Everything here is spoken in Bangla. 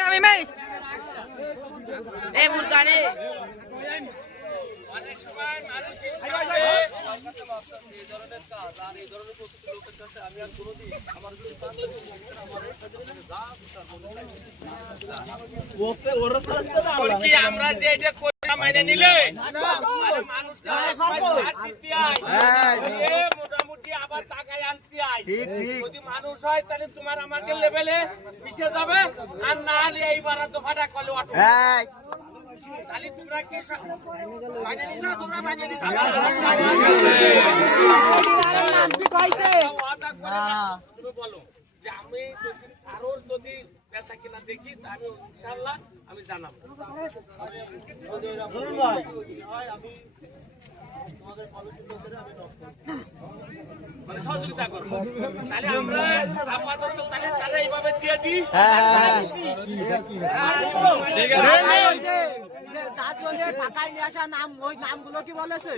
রামি ভাই এই মুরগানে অনেক সময় মানুষ এই ধরনের কাজ আর এই ধরনের প্রতিটি লোকের কাছে আমি আর কোনোদিন আমার আমরা যে এটা মাইনে নিলে মোটামুটি আবার টাকায় আনতে আই যদি মানুষ হয় তাহলে তোমার আমাকে লেভেলে পিছিয়ে যাবে আর না হলে এইবার তো ফাটা করলে তাহলে তোমরা কি মাইনে নিছো তোমরা মাইনে নিছো তুমি বলো যে আমি যদি কারোর যদি পেশা কিনা দেখি আমি ইনশাআল্লাহ আমি জানাবো আমি তোমাদের কমিটির লোকেরা আমি মানে সহযোগিতা করবো তাহলে আমরা আপাতত তাহলে এইভাবে দিয়ে দিই টাকায় নিয়ে আসা নাম ওই নামগুলো কি বলেছে